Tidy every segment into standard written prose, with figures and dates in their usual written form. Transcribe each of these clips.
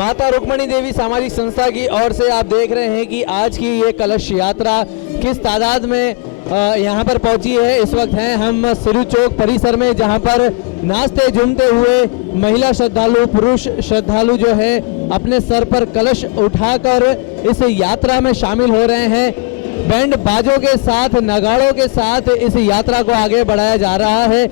माता रुक्मणी देवी सामाजिक संस्था की ओर से आप देख रहे हैं कि आज की ये कलश यात्रा किस तादाद में यहाँ पर पहुंची है। इस वक्त हैं हम सिरू चौक परिसर में, जहाँ पर नाचते झूमते हुए महिला श्रद्धालु, पुरुष श्रद्धालु जो है अपने सर पर कलश उठाकर इस यात्रा में शामिल हो रहे हैं। बैंड बाजों के साथ, नगाड़ों के साथ इस यात्रा को आगे बढ़ाया जा रहा है।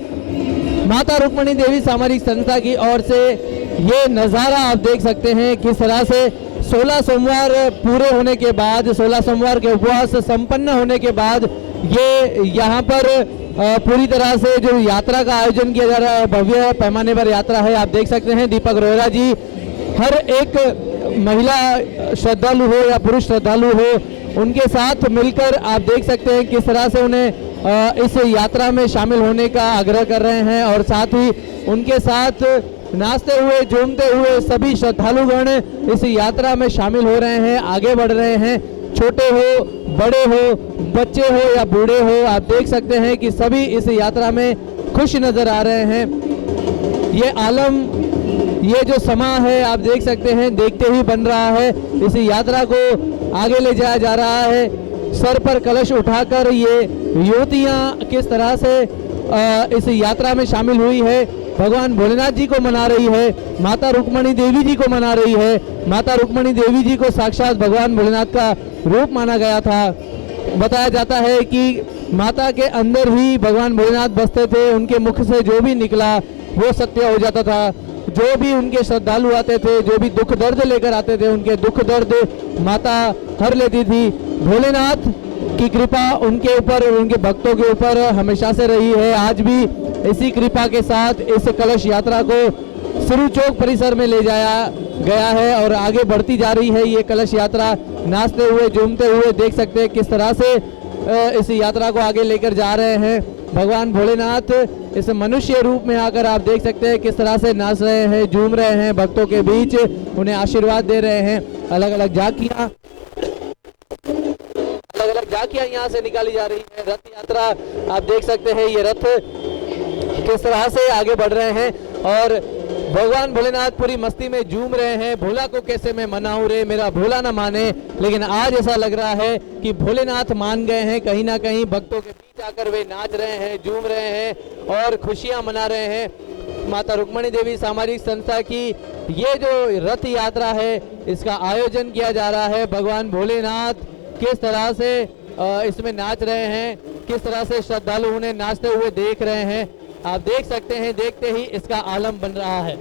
माता रुक्मणी देवी सामाजिक संस्था की ओर से ये नज़ारा आप देख सकते हैं किस तरह से 16 सोमवार पूरे होने के बाद, 16 सोमवार के उपवास संपन्न होने के बाद ये यहाँ पर पूरी तरह से जो यात्रा का आयोजन किया जा रहा है, भव्य पैमाने पर यात्रा है। आप देख सकते हैं दीपक रोहरा जी हर एक महिला श्रद्धालु हो या पुरुष श्रद्धालु हो, उनके साथ मिलकर आप देख सकते हैं किस तरह से उन्हें इस यात्रा में शामिल होने का आग्रह कर रहे हैं और साथ ही उनके साथ नाचते हुए, झूमते हुए सभी श्रद्धालुगण इस यात्रा में शामिल हो रहे हैं, आगे बढ़ रहे हैं। छोटे हो, बड़े हो, बच्चे हो या बूढ़े हो, आप देख सकते हैं कि सभी इस यात्रा में खुश नजर आ रहे हैं। ये आलम, ये जो समा है आप देख सकते हैं देखते ही बन रहा है। इस यात्रा को आगे ले जाया जा रहा है। सर पर कलश उठाकर ये युवतियां किस तरह से इस यात्रा में शामिल हुई है, भगवान भोलेनाथ जी को मना रही है, माता रुक्मणी देवी जी को मना रही है। माता रुक्मणी देवी जी को साक्षात भगवान भोलेनाथ का रूप माना गया था। बताया जाता है कि माता के अंदर ही भगवान भोलेनाथ बसते थे, उनके मुख से जो भी निकला वो सत्य हो जाता था। जो भी उनके श्रद्धालु आते थे, जो भी दुख दर्द लेकर आते थे, उनके दुख दर्द माता हर लेती थी। भोलेनाथ की कृपा उनके ऊपर और उनके भक्तों के ऊपर हमेशा से रही है। आज भी इसी कृपा के साथ इस कलश यात्रा को सिरू चौक परिसर में ले जाया गया है और आगे बढ़ती जा रही है ये कलश यात्रा। नाचते हुए, झूमते हुए देख सकते हैं किस तरह से इस यात्रा को आगे लेकर जा रहे हैं। भगवान भोलेनाथ इस मनुष्य रूप में आकर आप देख सकते हैं किस तरह से नाच रहे हैं, झूम रहे हैं, भक्तों के बीच उन्हें आशीर्वाद दे रहे हैं। अलग अलग झांकियां यहाँ से निकाली जा रही है। रथ यात्रा आप देख सकते हैं, ये रथ किस तरह से आगे बढ़ रहे हैं और भगवान भोलेनाथ पूरी मस्ती में झूम रहे हैं। भोला को कैसे मैं मनाऊं रे, मेरा भोला ना माने। लेकिन आज ऐसा लग रहा है कि भोलेनाथ मान गए हैं। कहीं ना कहीं भक्तों के बीच आकर वे नाच रहे हैं, झूम रहे हैं और खुशियां मना रहे हैं। माता रुक्मणी देवी सामाजिक संस्था की ये जो रथ यात्रा है, इसका आयोजन किया जा रहा है। भगवान भोलेनाथ किस तरह से इसमें नाच रहे हैं, किस तरह से श्रद्धालु उन्हें नाचते हुए देख रहे हैं, आप देख सकते हैं। देखते ही इसका आलम बन रहा है।